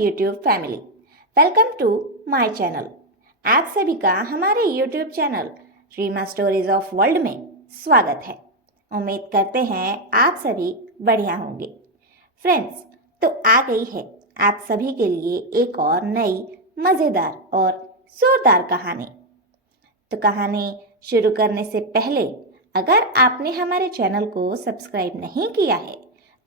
YouTube family, welcome to my channel. आप सभी का हमारे YouTube channel Reema stories of world में स्वागत है। उम्मीद करते हैं आप सभी बढ़िया होंगे। फ्रेंड्स, तो आ गई है आप सभी के लिए एक और नई मज़ेदार और जोरदार कहानी। तो कहानी शुरू करने से पहले अगर आपने हमारे चैनल को सब्सक्राइब नहीं किया है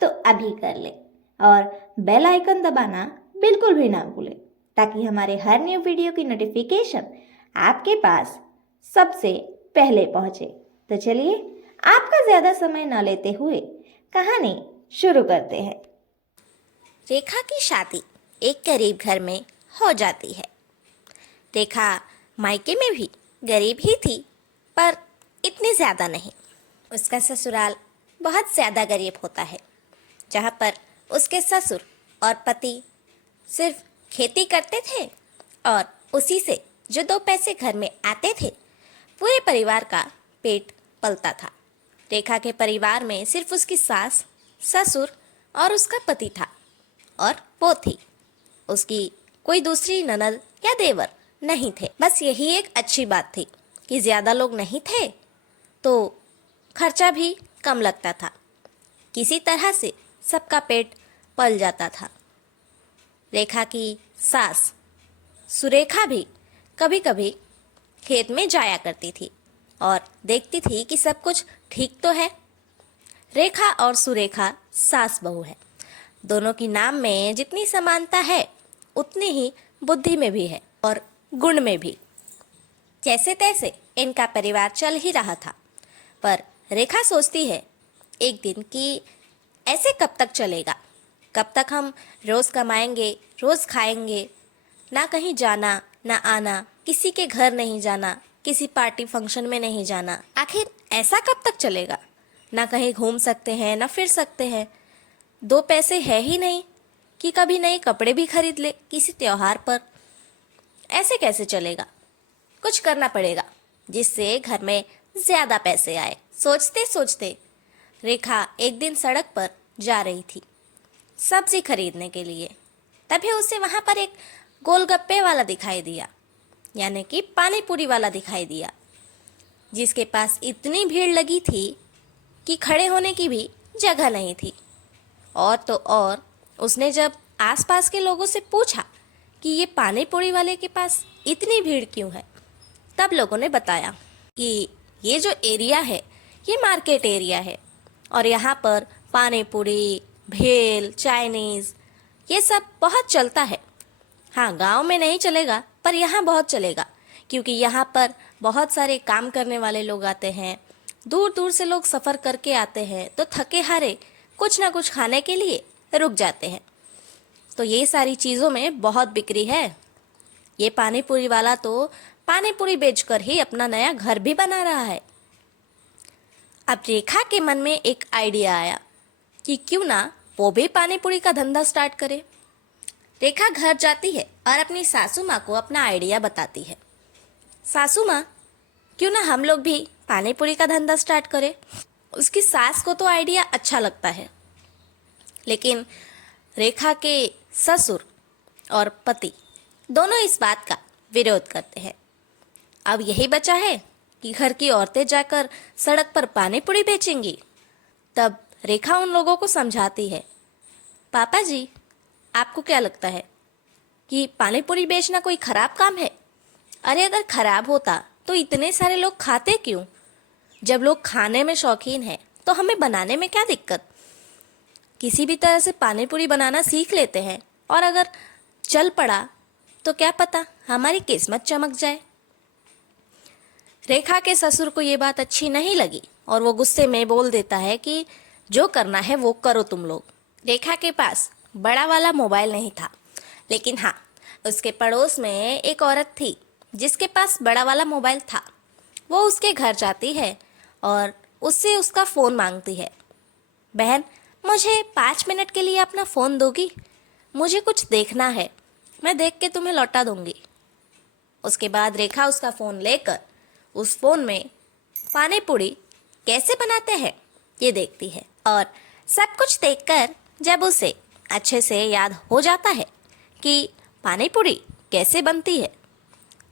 तो अभी कर ले और बेल आइकन दबाना बिल्कुल भी ना भूलें, ताकि हमारे हर न्यू वीडियो की नोटिफिकेशन आपके पास सबसे पहले पहुंचे। तो चलिए आपका ज़्यादा समय न लेते हुए कहानी शुरू करते हैं। रेखा की शादी एक गरीब घर में हो जाती है। रेखा मायके में भी गरीब ही थी, पर इतनी ज़्यादा नहीं। उसका ससुराल बहुत ज़्यादा गरीब होता है, जहाँ पर उसके ससुर और पति सिर्फ खेती करते थे और उसी से जो 2 पैसे घर में आते थे पूरे परिवार का पेट पलता था। रेखा के परिवार में सिर्फ उसकी सास, ससुर और उसका पति था, और वो थी। उसकी कोई दूसरी ननद या देवर नहीं थे। बस यही एक अच्छी बात थी कि ज़्यादा लोग नहीं थे तो खर्चा भी कम लगता था। किसी तरह से सबका पेट पल जाता था। रेखा की सास सुरेखा भी कभी कभी खेत में जाया करती थी और देखती थी कि सब कुछ ठीक तो है। रेखा और सुरेखा सास बहू है। दोनों की नाम में जितनी समानता है उतनी ही बुद्धि में भी है और गुण में भी। जैसे तैसे इनका परिवार चल ही रहा था, पर रेखा सोचती है एक दिन कि ऐसे कब तक चलेगा, कब तक हम रोज़ कमाएंगे, रोज़ खाएंगे, ना कहीं जाना ना आना, किसी के घर नहीं जाना, किसी पार्टी फंक्शन में नहीं जाना। आखिर ऐसा कब तक चलेगा? ना कहीं घूम सकते हैं ना फिर सकते हैं। 2 पैसे है ही नहीं कि कभी नए कपड़े भी खरीद ले किसी त्योहार पर। ऐसे कैसे चलेगा? कुछ करना पड़ेगा जिससे घर में ज़्यादा पैसे आए। सोचते सोचते रेखा एक दिन सड़क पर जा रही थी सब्जी खरीदने के लिए। तभी उसे वहाँ पर एक गोलगप्पे वाला दिखाई दिया, यानी कि पानी पूरी वाला दिखाई दिया, जिसके पास इतनी भीड़ लगी थी कि खड़े होने की भी जगह नहीं थी। और तो और उसने जब आसपास के लोगों से पूछा कि ये पानी पूरी वाले के पास इतनी भीड़ क्यों है, तब लोगों ने बताया कि ये जो एरिया है ये मार्केट एरिया है और यहाँ पर पानी पूरी, भेल, चाइनीज़ ये सब बहुत चलता है। हाँ, गांव में नहीं चलेगा पर यहाँ बहुत चलेगा, क्योंकि यहाँ पर बहुत सारे काम करने वाले लोग आते हैं। दूर दूर से लोग सफ़र करके आते हैं तो थके हारे कुछ ना कुछ खाने के लिए रुक जाते हैं। तो ये सारी चीज़ों में बहुत बिक्री है। ये पानी पूरी वाला तो पानी पूरी बेचकर ही अपना नया घर भी बना रहा है। अब रेखा के मन में एक आइडिया आया कि क्यों ना वो भी पानी पूरी का धंधा स्टार्ट करे। रेखा घर जाती है और अपनी सासू माँ को अपना आइडिया बताती है। सासू माँ, क्यों ना हम लोग भी पानी पूरी का धंधा स्टार्ट करें। उसकी सास को तो आइडिया अच्छा लगता है, लेकिन रेखा के ससुर और पति दोनों इस बात का विरोध करते हैं। अब यही बचा है कि घर की औरतें जाकर सड़क पर पानी पूरी बेचेंगी। तब रेखा उन लोगों को समझाती है, पापा जी, आपको क्या लगता है कि पानी पूरी बेचना कोई खराब काम है? अरे अगर खराब होता तो इतने सारे लोग खाते क्यों? जब लोग खाने में शौकीन हैं तो हमें बनाने में क्या दिक्कत? किसी भी तरह से पानी पूरी बनाना सीख लेते हैं, और अगर चल पड़ा तो क्या पता हमारी किस्मत चमक जाए। रेखा के ससुर को ये बात अच्छी नहीं लगी और वो गुस्से में बोल देता है कि जो करना है वो करो तुम लोग। रेखा के पास बड़ा वाला मोबाइल नहीं था, लेकिन हाँ, उसके पड़ोस में एक औरत थी जिसके पास बड़ा वाला मोबाइल था। वो उसके घर जाती है और उससे उसका फ़ोन मांगती है। बहन, मुझे 5 मिनट के लिए अपना फ़ोन दोगी? मुझे कुछ देखना है, मैं देख के तुम्हें लौटा दूंगी। उसके बाद रेखा उसका फ़ोन लेकर उस फ़ोन में पानी पूरी कैसे बनाते हैं ये देखती है, और सब कुछ देखकर जब उसे अच्छे से याद हो जाता है कि पानी पूरी कैसे बनती है।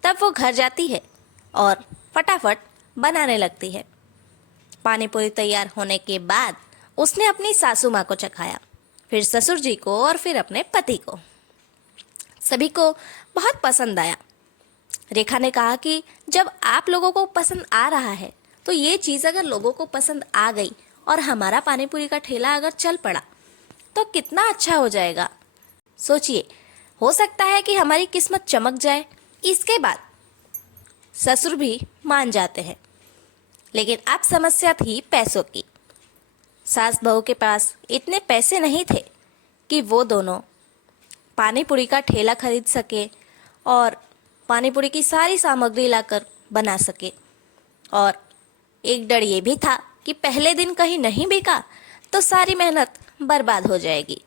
तब वो घर जाती है और फटाफट बनाने लगती है। पानी पूरी तैयार होने के बाद उसने अपनी सासू माँ को चखाया, फिर ससुर जी को और फिर अपने पति को। सभी को बहुत पसंद आया। रेखा ने कहा कि जब आप लोगों को पसंद आ रहा है तो ये चीज़ अगर लोगों को पसंद आ गई और हमारा पानी पूरी का ठेला अगर चल पड़ा तो कितना अच्छा हो जाएगा। सोचिए, हो सकता है कि हमारी किस्मत चमक जाए। इसके बाद ससुर भी मान जाते हैं, लेकिन अब समस्या थी पैसों की। सास बहू के पास इतने पैसे नहीं थे कि वो दोनों पानी पूरी का ठेला खरीद सके और पानी पूरी की सारी सामग्री लाकर बना सके। और एक डर ये भी था कि पहले दिन कहीं नहीं बिका तो सारी मेहनत बर्बाद हो जाएगी।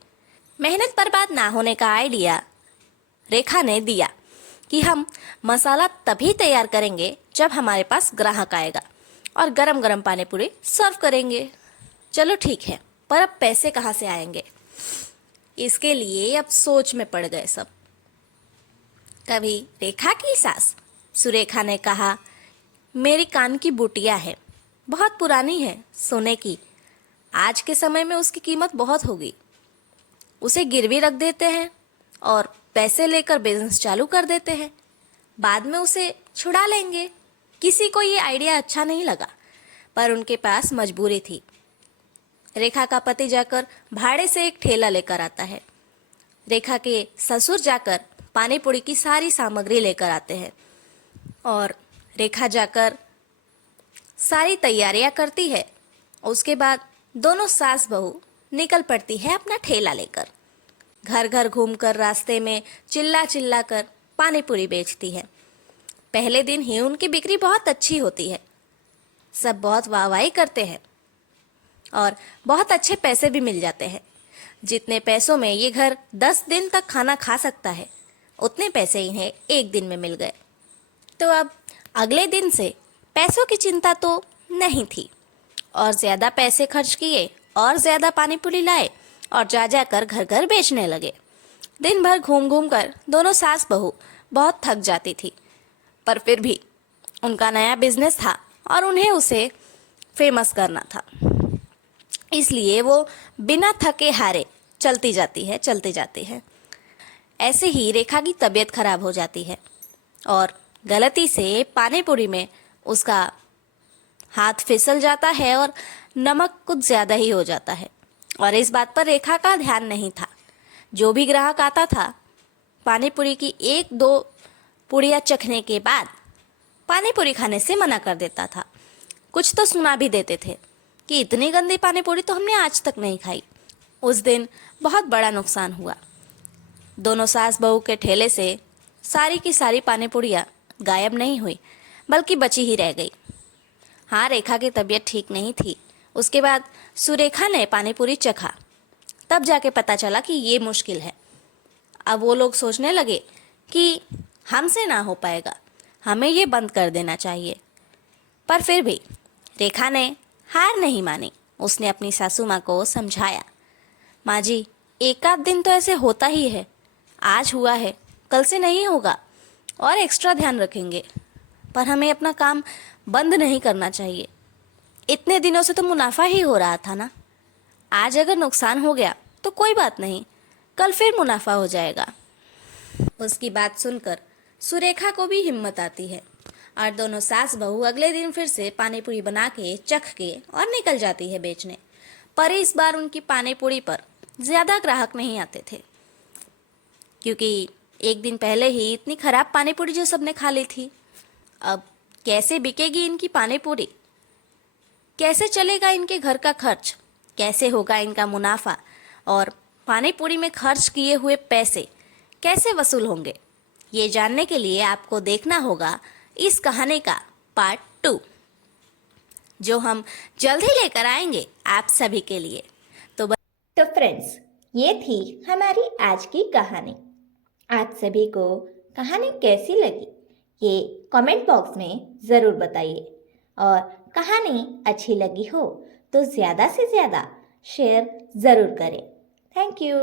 मेहनत बर्बाद ना होने का आइडिया रेखा ने दिया कि हम मसाला तभी तैयार करेंगे जब हमारे पास ग्राहक आएगा और गरम गरम पानी पूरी सर्व करेंगे। चलो ठीक है, पर अब पैसे कहाँ से आएंगे? इसके लिए अब सोच में पड़ गए सब। कभी रेखा की सास सुरेखा ने कहा, मेरी कान की बुटिया है, बहुत पुरानी है, सोने की। आज के समय में उसकी कीमत बहुत होगी। उसे गिरवी रख देते हैं और पैसे लेकर बिजनेस चालू कर देते हैं, बाद में उसे छुड़ा लेंगे। किसी को ये आइडिया अच्छा नहीं लगा, पर उनके पास मजबूरी थी। रेखा का पति जाकर भाड़े से एक ठेला लेकर आता है। रेखा के ससुर जाकर पानी पूरी की सारी सामग्री लेकर आते हैं और रेखा जाकर सारी तैयारियां करती है। उसके बाद दोनों सास बहू निकल पड़ती है अपना ठेला लेकर। घर घर घूमकर रास्ते में चिल्ला चिल्ला कर पानी पूरी बेचती है। पहले दिन ही उनकी बिक्री बहुत अच्छी होती है, सब बहुत वाहवाही करते हैं और बहुत अच्छे पैसे भी मिल जाते हैं। जितने पैसों में ये घर 10 दिन तक खाना खा सकता है, उतने पैसे इन्हें एक दिन में मिल गए। तो अब अगले दिन से पैसों की चिंता तो नहीं थी और ज़्यादा पैसे खर्च किए और ज़्यादा पानी पूरी लाए और जा जाकर घर घर बेचने लगे। दिन भर घूम घूम कर दोनों सास बहू बहुत थक जाती थी, पर फिर भी उनका नया बिजनेस था और उन्हें उसे फेमस करना था, इसलिए वो बिना थके हारे चलती जाती है। ऐसे ही रेखा की तबीयत खराब हो जाती है और गलती से पानी पूरी में उसका हाथ फिसल जाता है और नमक कुछ ज़्यादा ही हो जाता है। और इस बात पर रेखा का ध्यान नहीं था। जो भी ग्राहक आता था, पानी पूरी की 1-2 पूड़ियाँ चखने के बाद पानी पूरी खाने से मना कर देता था। कुछ तो सुना भी देते थे कि इतनी गंदी पानी पूरी तो हमने आज तक नहीं खाई। उस दिन बहुत बड़ा नुकसान हुआ। दोनों सास बहू के ठेले से सारी की सारी पानी पूड़ियाँ गायब नहीं हुई, बल्कि बची ही रह गई। हाँ, रेखा की तबीयत ठीक नहीं थी। उसके बाद सुरेखा ने पानी पूरी चखा, तब जाके पता चला कि ये मुश्किल है। अब वो लोग सोचने लगे कि हमसे ना हो पाएगा, हमें ये बंद कर देना चाहिए। पर फिर भी रेखा ने हार नहीं मानी। उसने अपनी सासू माँ को समझाया, माँ जी, एक आध दिन तो ऐसे होता ही है, आज हुआ है, कल से नहीं होगा और एक्स्ट्रा ध्यान रखेंगे, पर हमें अपना काम बंद नहीं करना चाहिए। इतने दिनों से तो मुनाफा ही हो रहा था ना, आज अगर नुकसान हो गया तो कोई बात नहीं, कल फिर मुनाफा हो जाएगा। उसकी बात सुनकर सुरेखा को भी हिम्मत आती है और दोनों सास बहू अगले दिन फिर से पानी पूरी बना के चख के और निकल जाती है बेचने। पर इस बार उनकी पानी पूरी पर ज़्यादा ग्राहक नहीं आते थे, क्योंकि एक दिन पहले ही इतनी खराब पानी पूरी जो सबने खा ली थी। अब कैसे बिकेगी इनकी पानी पूरी, कैसे चलेगा इनके घर का खर्च, कैसे होगा इनका मुनाफा और पानी पूरी में खर्च किए हुए पैसे कैसे वसूल होंगे, ये जानने के लिए आपको देखना होगा इस कहानी का पार्ट 2, जो हम जल्द ही लेकर आएंगे आप सभी के लिए। तो फ्रेंड्स, ये थी हमारी आज की कहानी। आप सभी को कहानी कैसी लगी ये कमेंट बॉक्स में ज़रूर बताइए, और कहानी अच्छी लगी हो तो ज़्यादा से ज़्यादा शेयर ज़रूर करें। Thank you.